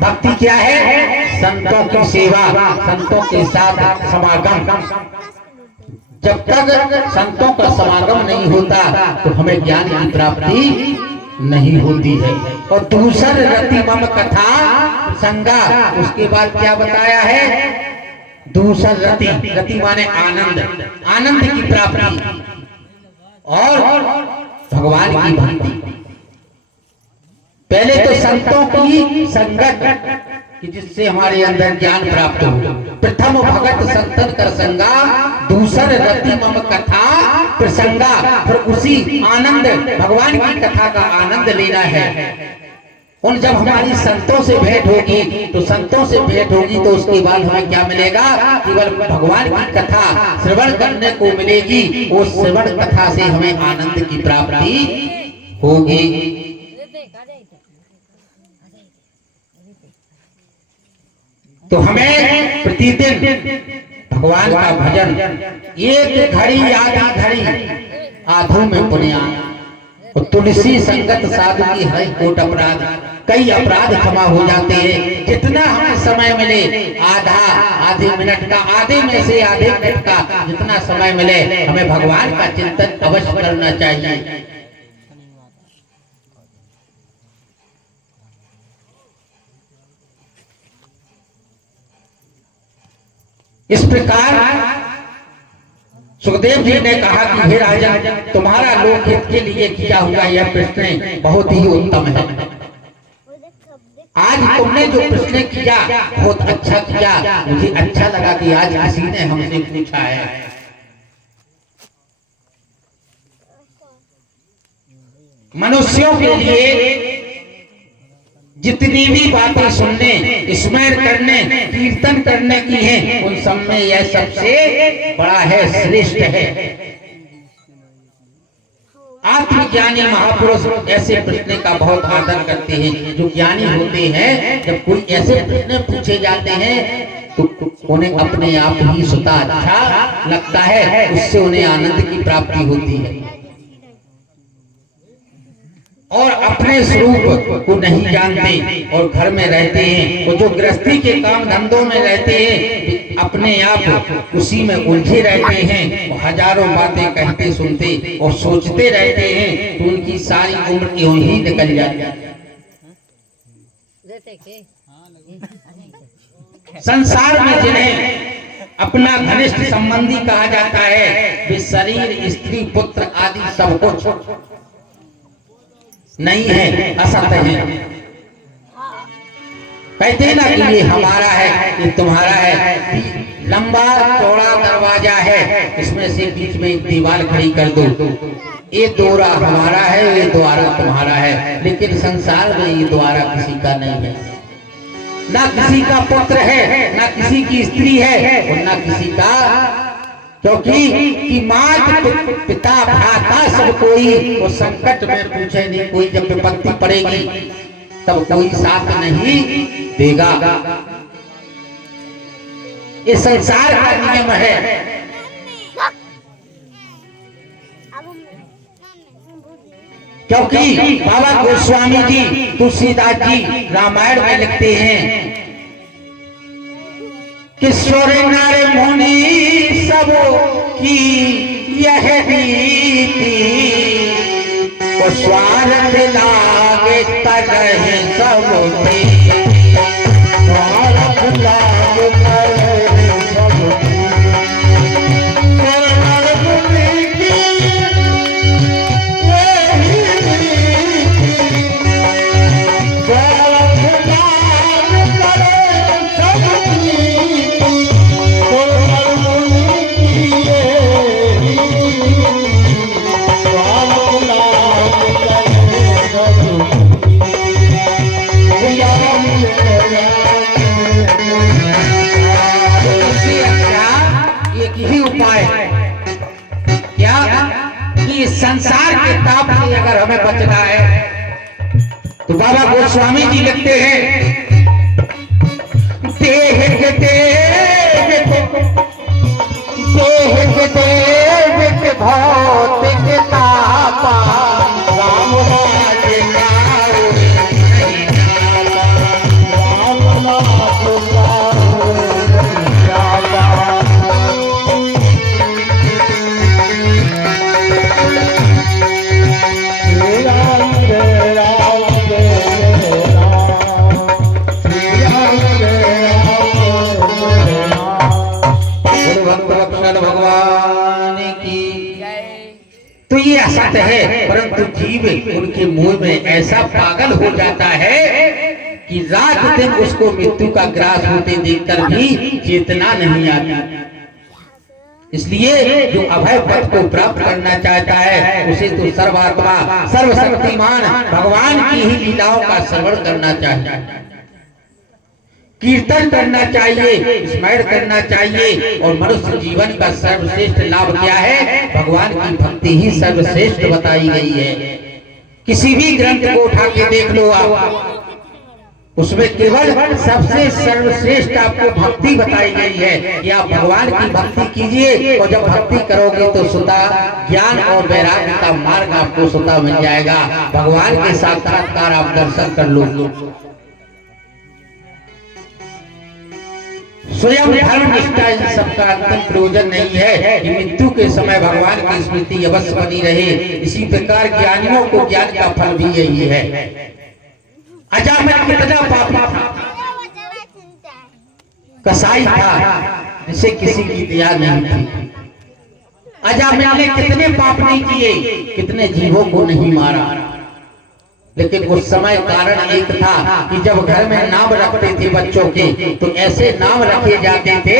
भक्ति क्या है? संतों की सेवा, संतों के साथ समागम। जब तक संतों का समागम नहीं होता तो हमें ज्ञान की प्राप्ति नहीं होती है। और दूसर रति मम कथा संगा, उसके बाद क्या बताया है? दूसर रति, रति माने आनंद, आनंद की प्राप्ति और भगवान की भक्ति। पहले तो संतों की संगत कि जिससे हमारे अंदर ज्ञान प्राप्त हो। प्रथम भगत संतन कर संगा, दूसर रति मम कथा प्रसंगा। फिर उसी आनंद, भगवान की कथा का आनंद लेना है। उन जब हमारी संतों से भेंट होगी तो संतों से भेंट होगी तो उसके बाद हमें क्या मिलेगा? केवल भगवान की कथा श्रवण करने को मिलेगी। वो श्रवण कथा से हमें आनंद की प्राप्ति होगी। तो हमें प्रतिदिन भगवान का भजन, एक घड़ी आधी घड़ी आधो में पुण्य। और तुलसी संगत साधु की हर कोट अपराध, कई अपराध क्षमा हो जाते हैं। जितना हमें समय मिले, आधे मिनट का, आधे में से आधे मिनट का जितना समय मिले, हमें भगवान का चिंतन अवश्य करना चाहिए। इस प्रकार सुखदेव जी ने कहा कि हे राजन, तुम्हारा लोकहित के लिए किया हुआ यह प्रश्न बहुत ही उत्तम है। आज तुमने जो प्रश्न किया बहुत अच्छा किया। मुझे अच्छा लगा कि आज किसी ने हमसे पूछा है। मनुष्यों के लिए जितनी भी बातें सुनने, स्मरण करने, कीर्तन करने की हैं, उन सब में यह सबसे बड़ा है, श्रेष्ठ है। आत्मज्ञानी महापुरुष ऐसे प्रश्न का बहुत आदर करते हैं। जो ज्ञानी होते हैं, जब कोई ऐसे प्रश्न पूछे जाते हैं तो उन्हें अपने आप ही स्वतः अच्छा लगता है, उससे उन्हें आनंद की प्राप्ति होती है। और अपने स्वरूप को नहीं जानते और घर में रहते हैं, और जो गृहस्थी के काम धंधों में रहते हैं, अपने आप उसी में उलझे रहते हैं। हजारों बातें कहते सुनते और सोचते रहते हैं, तो उनकी सारी उम्र यूं ही निकल जाती है। संसार में जिन्हें अपना घनिष्ठ संबंधी कहा जाता है, वे शरीर, स्त्री, पुत्र आदि सब कुछ नहीं है, असत है। कहते हैं ना कि ये हमारा है, ये तुम्हारा है। लंबा चौड़ा दरवाजा है, इसमें से बीच में एक दीवार खड़ी कर दो, ये द्वारा हमारा है, ये द्वारा तुम्हारा है। लेकिन संसार में ये द्वारा किसी का नहीं है। ना किसी का पुत्र है, ना किसी की स्त्री है, और ना किसी का, क्योंकि मात पिता भ्राता सब कोई। वो संकट में पूछे नहीं कोई, जब विपत्ति पड़ेगी तब कोई साथ नहीं देगा। ये संसार का नियम है। क्योंकि बाबा गोस्वामी जी, तुलसीदास जी रामायण में लिखते हैं कि स्वर नर मुनि सब की यह रीति, वो स्वार्थ लागे तरह सब स्वार्थ लागे तरह सब। संसार के ताप से अगर हमें बचना है तो बाबा गोस्वामी जी लिखते हैं, देह के भौतिक तापा राम राज सत्य है, परंतु जीव उनके मोह में ऐसा पागल हो जाता है कि रात दिन उसको मृत्यु का ग्रास होते देखकर भी चेतना नहीं आती। इसलिए जो अभय पद को प्राप्त करना चाहता है उसे तो सर्वात्मा सर्वशक्तिमान भगवान की ही लीलाओं का श्रवण करना चाहिए, कीर्तन करना चाहिए, स्मरण करना चाहिए। और मनुष्य जीवन का सर्वश्रेष्ठ लाभ क्या है? भगवान की भक्ति ही सर्वश्रेष्ठ बताई गई है। किसी भी ग्रंथ को उठा के देख लो आप, उसमें केवल सबसे सर्वश्रेष्ठ आपको भक्ति बताई गई है कि आप भगवान की भक्ति कीजिए, और जब भक्ति करोगे तो सुधा ज्ञान और वैराग्य का मार्ग आपको सुधा मिल जाएगा। भगवान के साक्षात्कार आप दर्शन कर लो। स्वयं धर्म निष्ठा इन सबका अंतिम प्रयोजन नहीं है कि मृत्यु के समय भगवान की स्मृति अवश्य बनी रहे। इसी प्रकार ज्ञानियों को ज्ञान का फल भी यही है। अजामिल कितना पापी था, कसाई था जिसे किसी की दया नहीं थी। अजामिल ने कितने पाप नहीं किए, कितने जीवों को नहीं मारा, लेकिन उस समय कारण एक था कि जब घर में नाम रखते थे बच्चों के, तो ऐसे नाम रखे जाते थे